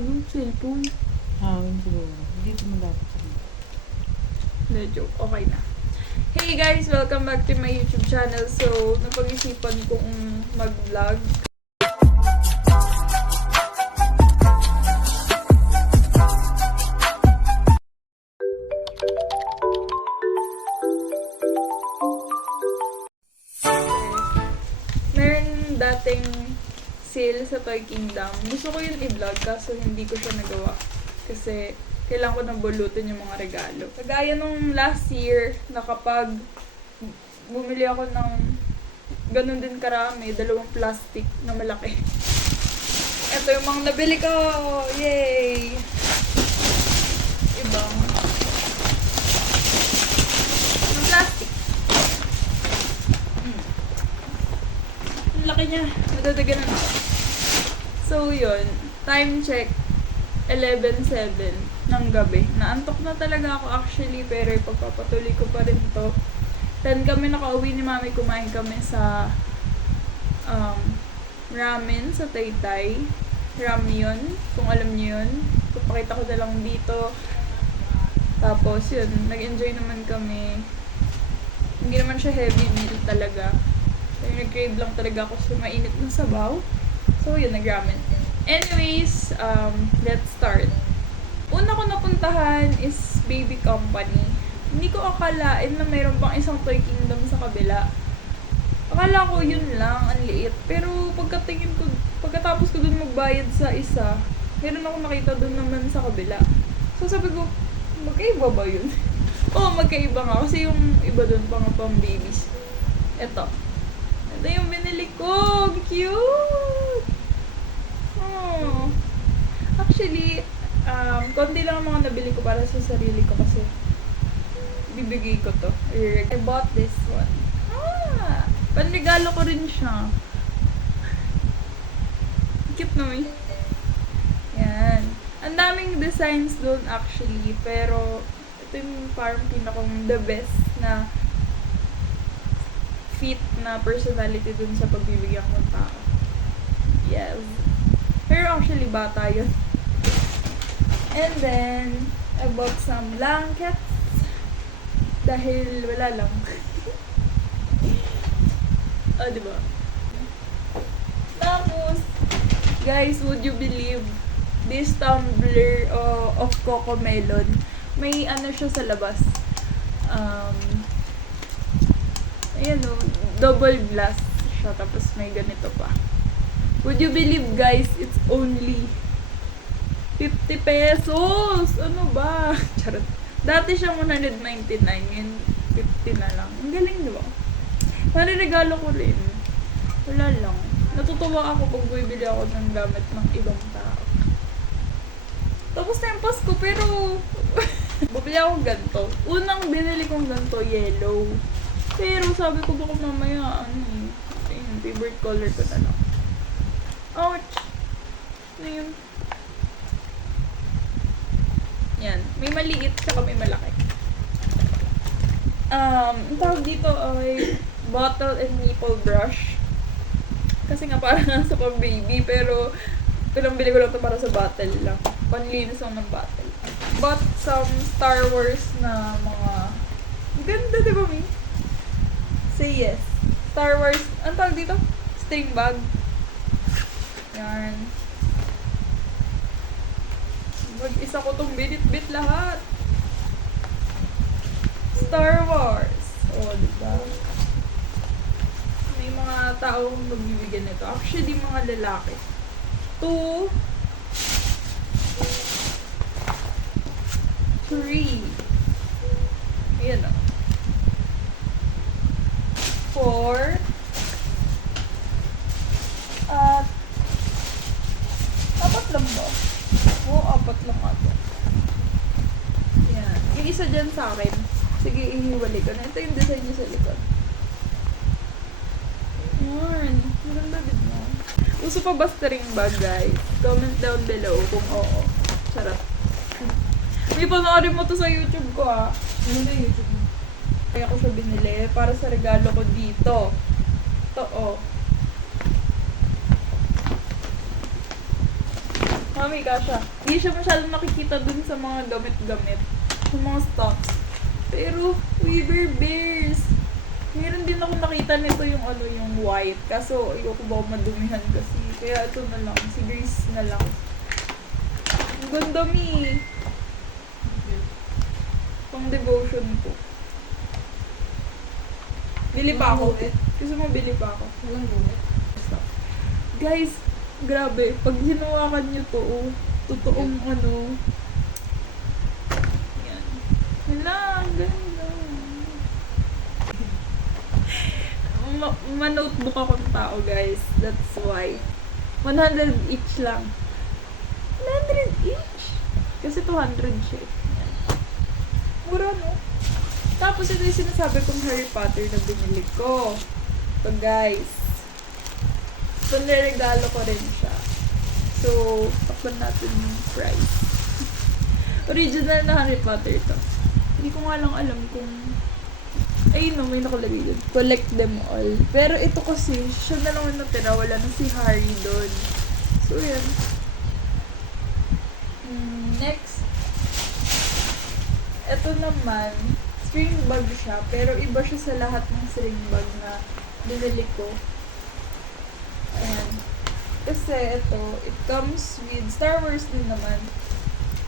cellphone. Hangin siguro. Hindi ko malapit sa mga. No joke, okay na. Hey guys! Welcome back to my YouTube channel. So, napag-isipan kong mag-vlog. Meron dating sale sa Toy Kingdom. Gusto ko yun i-vlog kaso hindi ko siya nagawa. Kasi kailangan ko nang bulutin yung mga regalo. Kagaya nung last year na kapag bumili ako ng ganun din karami, 2 plastic na malaki. Ito yung mga nabili ko! Yay! Ibang ng plastic. Ang laki niya. Madadagan na ako. So, yun. Time check. 11:07 ng gabi. Naantok na talaga ako actually, pero ipagpapatuloy ko pa rin to. 10 kami nakauwi ni mami, kumain kami sa ramen sa Taytay. Ramyun, kung alam niyo yun. Papakita ko na lang dito. Tapos yun, nag-enjoy naman kami. Hindi naman siya heavy meal talaga. Pero nag-crave lang talaga ako sa mainit na sabaw. So yun, nag-ramen. Anyways, let's start. Una ko napuntahan is Baby Company. Hindi ko akalain na mayroon pang isang Toy Kingdom sa kabila. Akala ko yun lang, ang liit. Pero pagkatapos ko dun magbayad sa isa, meron ako nakita dun naman sa kabila. So sabi ko, magkaiba ba yun? Oo, magkaiba nga. Kasi yung iba dun pang babies. Ito yung binili ko. Cute! Oh. Actually, konti lang ang mga nabili ko para sa sarili ko kasi bibigay ko to. I bought this one. Panregalo ko rin siya. Cute naman. Yan. Ang daming designs doon actually, pero ito yung parang pinakang the best na fit na personality dun sa pagbibigyan ng tao. Yes. Pero actually, bata yun. And then, I bought some blankets. Dahil wala lang. Diba? Tapos, guys, would you believe this tumbler of Coco Melon? May ano siya sa labas. Ayan o, double glass siya. Tapos may ganito pa. Would you believe, guys, it's only 50 pesos! Ano ba? Charot. Dati siyang 199, ngayon 50 na lang. Ang galing, diba? Regalo ko rin. Wala lang. Natutuwa ako pag bibili ako ng gamit ng ibang tao. Tapos na yung Pasko, pero bumili ako ganito. Unang binili kong ganito, yellow. Pero sabi ko baka mamaya, yung favorite color ko na lang. Ouch! Ano yun? Yan. May maliit, tsaka may malaki. Ang tawag dito ay bottle and nipple brush. Kasi nga parang nasa pang baby, pero pinambili ko lang ito para sa bottle lang. Panlinis lang ng bottle. Bought some Star Wars na mga... Ganda, di ba, Mi? Say yes. Star Wars, ang tawag dito? String bag. Yan. Mag-isa ko tong binit-bit lahat. Star Wars. O, diba? May mga taong magbibigyan nito. Actually, mga lalaki. 2, 3. Ayan o. 4. At 4 lang ba? Oo, 4 lang ata. Yan. Yung isa dyan sa akin. Sige, ihiwalay ko na. Ito yung design niya sa likod. Yan. Maganda din mo. Uso pa ba string bag, guys? Comment down below kung oo. Charot. May panoorin mo to sa YouTube ko, ah. Ano na YouTube mo? Kaya ko siya binili para sa regalo ko dito. Ito, oh. Mami, kasha. Hindi siya masyadong nakikita dun sa mga gamit-gamit. Sa mga stocks. Pero, Weaver Bears. Meron din ako nakita nito yung ano, yung white. Kaso, ayoko ba madumihan kasi. Kaya ito na lang. Si Grace na lang. Ang ganda, Mi. Pang devotion ko. Bili pa ako. Gusto mo bili pa ako? Walang gumit. Guys, grabe. Pag hinawakan nyo to, oh, totoong ano. Yan. Hala, ang ganda. Ma-notebook akong tao, guys. That's why. 100 each lang. 100 each? Kasi 200 siya. Yan. Mura, no? Tapos ito yung sinasabi kong Harry Potter na binili ko. So, guys. Panliregalo ko rin siya. So, takpan natin yung price. Original na Harry Potter to. Hindi ko nga lang alam kung... Ayun no, may nakalagay doon. Collect them all. Pero ito kasi, siya na lang ang natira. Wala na si Harry doon. So, yan. Next. Ito naman, string bag siya. Pero iba siya sa lahat ng string bag na binili ko. Ayan. Kasi ito, it comes with, Star Wars din naman.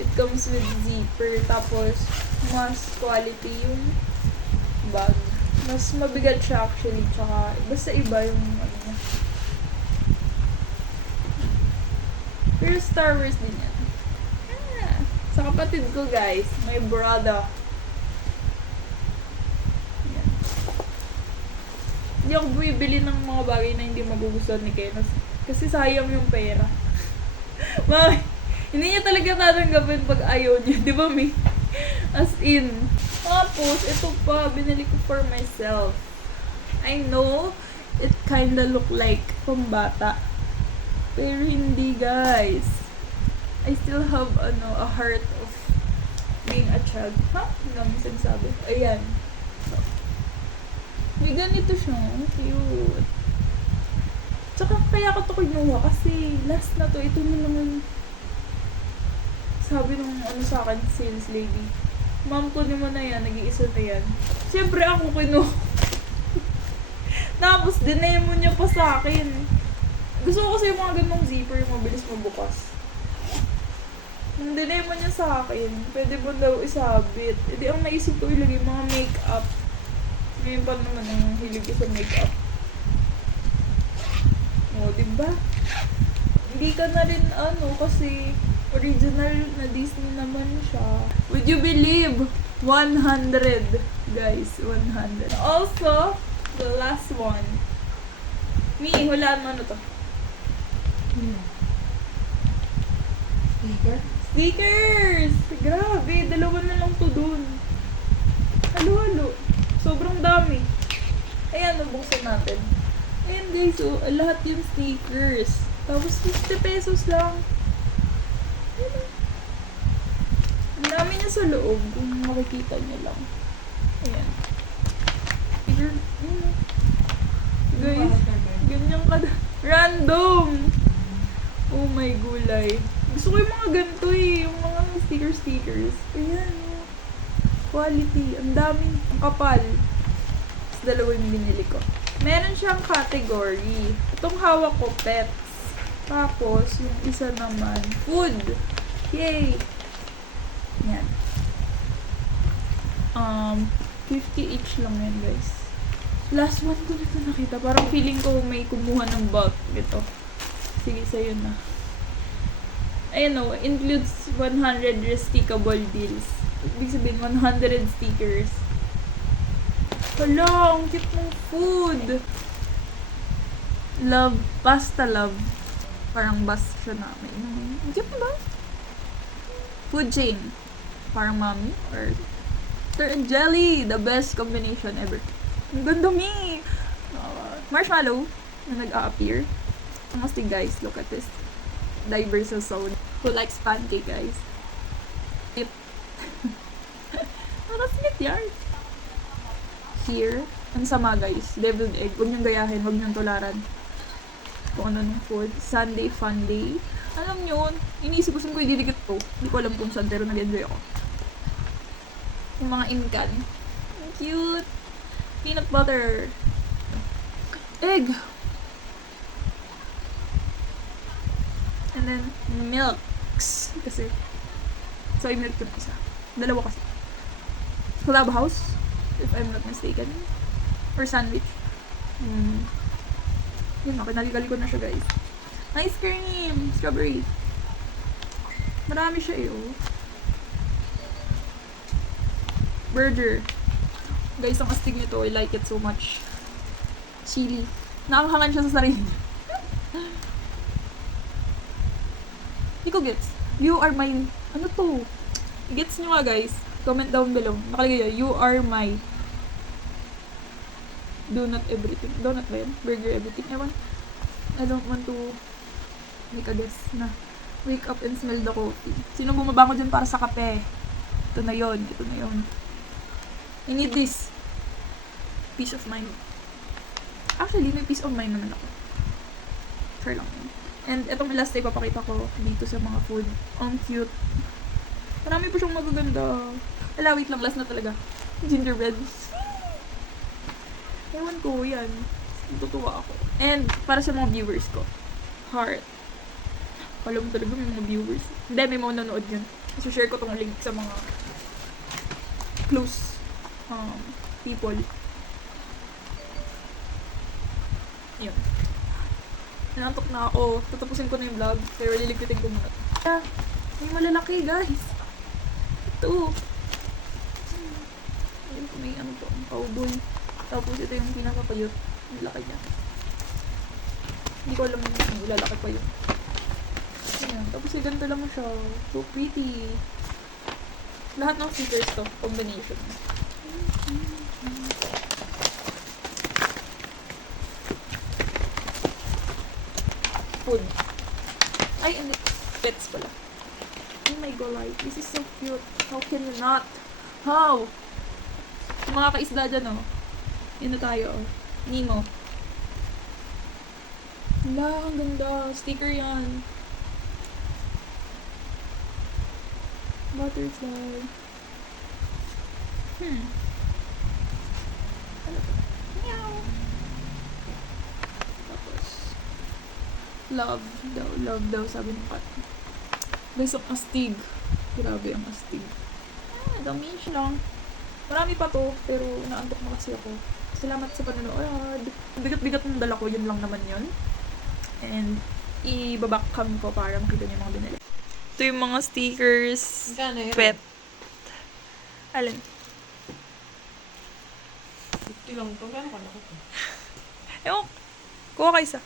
It comes with zipper. Tapos, mas quality yung bag. Mas mabigat siya actually. Tsaka, basta iba yung ano niya. Pero Star Wars din yan. Ah, sa kapatid ko guys, my brother. Yan. Hindi ako bumibili ng mga bagay na hindi magugustuhan ni Kenneth. Kasi sayang yung pera. Mami, hindi niya talaga tatanggapin pag ayaw niya. Di ba, Mi? As in. Tapos, ito pa, binili ko for myself. I know, it kinda look like pambata. Pero hindi, guys. I still have, a heart of being a child. Ha? Ano naman sinasabi? Ayan. May ganito siya. Cute. Tsaka, kaya ko ito kinuha kasi last na to, ito na lang yung sabi nung sa akin, sales lady. Ma'am, kunin mo na yan, nag-iisa na yan. Siyempre ako kinuha. Tapos, dinemo niya pa sa akin. Gusto ko kasi yung mga ganong zipper, yung mabilis mabukas. Nung dinemo niya sa akin, pwede mo daw isabit. E di ang naisip ko ilagay mga makeup. Ngayon pa naman ang hilig ko sa makeup. O, diba? Hindi ka na rin kasi original na Disney naman siya. Would you believe? 100. Guys, 100. Also, the last one. Mi, hulaan mo ano to? Sticker? Stickers! Grabe, dalawa na lang to dun. Halo-halo. Sobrang dami. Ayan, nabuksan natin. Ayan guys, lahat yung stickers. Tapos 50 pesos lang. Ang dami niya sa loob, kung makikita niyo lang. Ayan. Sticker, guys, ganyan random! Oh my gulay. Gusto ko yung mga ganito yung mga stickers. Ayan, quality. Ang daming, ang kapal. Tapos dalawa yung binili ko. Meron siyang category. Itong hawak ko, pets. Tapos, yung isa naman, food. Yay! Yan. 50 each lang yan, guys. Last one ko nito nakita. Parang feeling ko may kumuha ng bulk ito. Sige, sa'yo na. Ayan o, includes 100 restickable deals. Ibig sabihin, 100 stickers. Hala, ang cute ng food. Love, pasta love. Parang bus siya namin. Ang cute ba? Food chain. Parang mommy or Sir and jelly. The best combination ever. Ang ganda, Mi. Marshmallow na nag-a-appear. Honestly, guys, look at this. Diverse zone. Who likes pancake, guys? Cute. Nakasmit yan. Here, ang sama, guys. Deviled egg. Huwag niyong gayahin. Huwag niyong tularan. Kung ano ng food. Sunday fun day. Alam nyo, iniisip ko saan ko ididikit to. Hindi ko alam kung saan, pero nag-enjoy ako. Yung mga inkan. Ang cute. Peanut butter. Egg. And then, milks. Kasi, soy milk yung isa. Dalawa kasi. Clubhouse, if I'm not mistaken. Or sandwich. Yun na, kinaligali ko na siya, guys. Ice cream! Strawberry. Marami siya eh, oh. Burger. Guys, ang astig nito. I like it so much. Chili. Nakakahangan siya sa sarili. Hindi ko gets. You are my... Ano to? Gets nyo nga, guys. Comment down below. Nakalagay yun. You are my... Donut everything. Donut ba yan? Burger everything. Ewan. I don't want to make a guess na wake up and smell the coffee. Sino bumabango dyan para sa kape? Ito na yon. Ito na yon. I need this. Peace of mind. Actually, may peace of mind naman ako. Sure lang. And etong last ay papakita ko dito sa mga food. Ang cute. Marami po siyang magaganda. Ala, wait lang. Last na talaga. Gingerbread. Ewan ko, yan. Natutuwa ako. And para sa mga viewers ko. Heart. Alam mo talaga may mga viewers. Hindi, may mga nanonood yun. So, share ko tong link sa mga close people. Yun. Nanantok na ako. Tatapusin ko na yung vlog. Pero liligpitin ko muna. May malalaki, guys. Ito. Ayun, may ano to. Cowboy. Tapos ito yung pinakapayot. Ang laki niya. Hindi ko alam kung ilalaki pa yun. Ayan. Tapos ganito lang siya. So pretty. Lahat ng stickers to. Combination. Food. Ay, hindi. Pets pala. Oh my god. This is so cute. How can you not? How? Yung mga kaisda dyan, oh. Yun na tayo, oh. Nemo. Wala, ang ganda. Sticker yan. Butterfly. Ano to? Meow. Tapos, love daw, sabi ng cat. Guys, ang astig. Grabe ang astig. Damish lang. Marami pa to, pero naantok na kasi ako. Salamat sa panonood. Bigat-bigat ng dala ko, yun lang naman yun. And, ibabakcam ko para makita niyo yung mga binili. Ito yung mga stickers. Pet. Alin? 50 lang ito. Gano'n ka na ko? Ewan, kuha ka isa.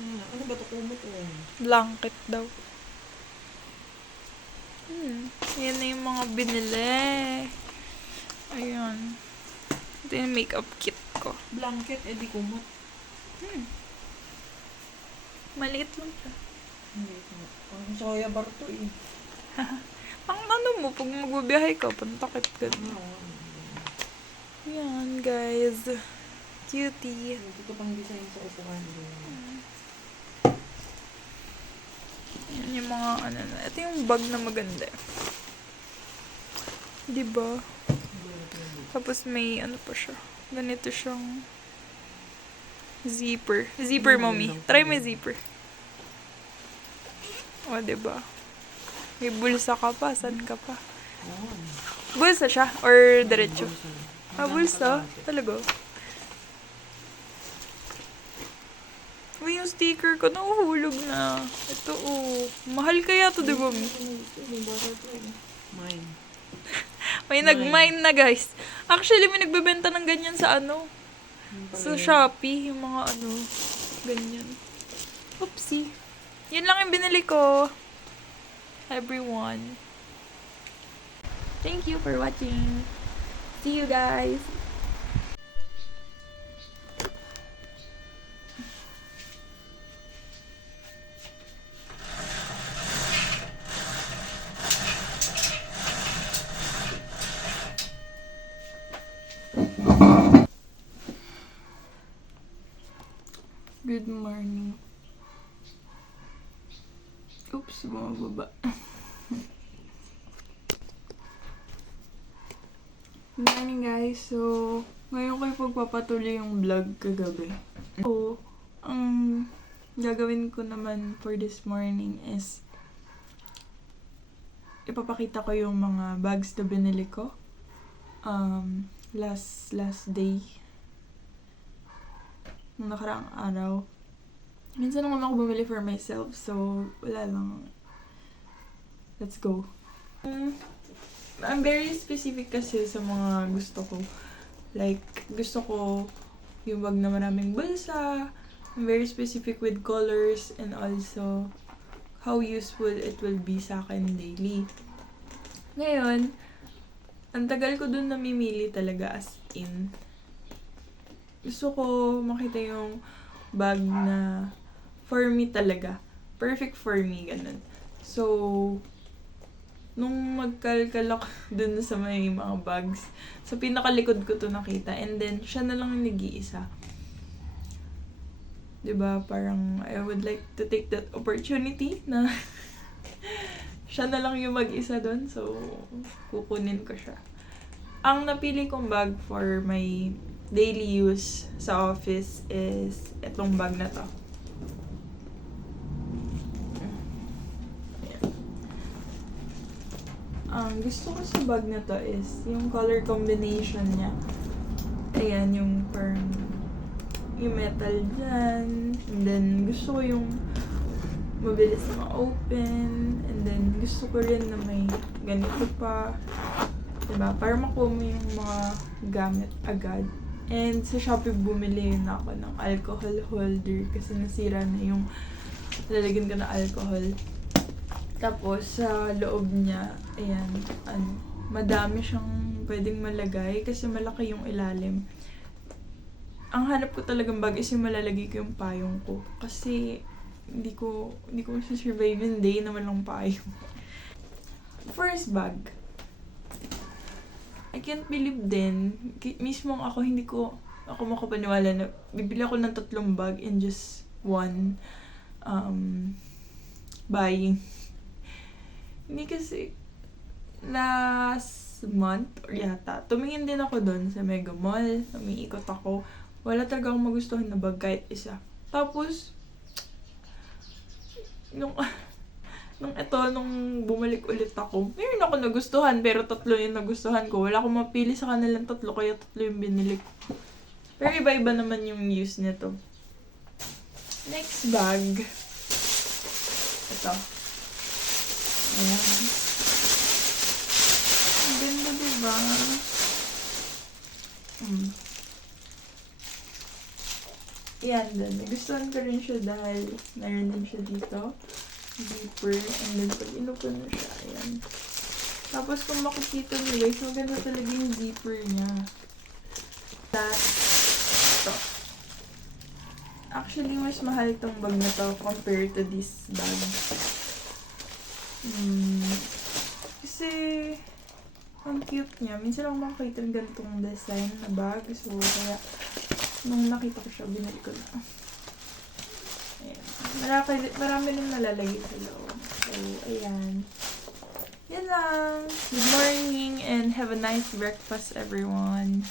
Ano ba ito kumot eh? Blanket daw. Yan na yung mga binili. Ayan. Ito yung makeup kit ko. Blanket, eh di kumot. Maliit lang siya. Hindi kumot. Ang soya bar to eh. Ang ano mo, pag magbabiyahe ka, pantakit ka. Yan, guys. Cutie. Ito pang design sa upuan. Yan yung mga ano na. Ito yung bag na maganda. Diba? Tapos may ano pa siya. Ganito siyang zipper. Zipper, mommy. Try mo yung zipper. O, diba? May bulsa ka pa. Saan ka pa? Bulsa siya? Or diretso? Ah, bulsa? Talaga? Uy, yung sticker ko nahuhulog na. Ito, oh. Mahal kaya to, diba, mi? Mine. May nag-mine na, guys. Actually, may nagbebenta ng ganyan sa ano. Sa Shopee. Yung mga ano. Ganyan. Oopsie. Yun lang yung binili ko. Everyone. Thank you for watching. See you guys. Good morning. Oops, bumababa. Good morning guys. So, ngayon ko pagpapatuloy yung vlog kagabi. So, ang gagawin ko naman for this morning is ipapakita ko yung mga bags na binili ko. Last day. Nung nakaraang araw. Minsan naman ako bumili for myself, so wala lang. Let's go. I'm very specific kasi sa mga gusto ko. Like, gusto ko yung bag na maraming bulsa. I'm very specific with colors and also how useful it will be sa akin daily. Ngayon, ang tagal ko dun namimili talaga as in. Gusto ko makita yung bag na for me talaga. Perfect for me, ganun. So, nung magkalkal ako dun sa may mga bags, sa pinakalikod ko to nakita. And then, siya na lang yung nag-iisa. Diba? Parang, I would like to take that opportunity na siya na lang yung mag-isa dun. So, kukunin ko siya. Ang napili kong bag for my daily use sa office is itong bag na to. Ang gusto ko sa bag na to is yung color combination niya. Ayan, yung parang yung metal dyan. And then, gusto ko yung mabilis na ma-open. And then, gusto ko rin na may ganito pa. Diba? Para makuha mo yung mga gamit agad. And sa Shopee bumili na ako ng alcohol holder kasi nasira na yung lalagyan ko na alcohol. Tapos, sa loob niya, ayan, madami siyang pwedeng malagay kasi malaki yung ilalim. Ang hanap ko talagang bag is yung malalagay ko yung payong ko. Kasi, hindi ko survive yung day na walang payong. First bag. I can't believe din, mismo ako makapaniwala na bibili ako ng 3 bag in just one buying. Hindi kasi, last month, or yata, tumingin din ako doon sa Mega Mall. Umiikot ako. Wala talaga akong magustuhan na bag kahit isa. Tapos, nung bumalik ulit ako, mayroon ako nagustuhan, pero 3 yung nagustuhan ko. Wala akong mapili sa kanilang 3, kaya 3 yung binili ko. Pero iba-iba naman yung use nito. Next bag. Ito. Ayan. Ang ganda, diba? Ayan din. Nagustuhan ko rin siya dahil meron din siya dito. Zipper. And then, pag inupon mo siya, ayan. Tapos, kung makikita nyo guys, maganda talaga yung zipper niya. Ito. Actually, mas mahal tong bag na to compared to this bag. Kasi, ang cute niya. Minsan lang makakita ng ganitong design na bag. So, kaya, nung nakita ko siya, binili ko na. Ayan. Marami rin nalalagay sa loob. So, ayan. Yan lang. Good morning and have a nice breakfast, everyone.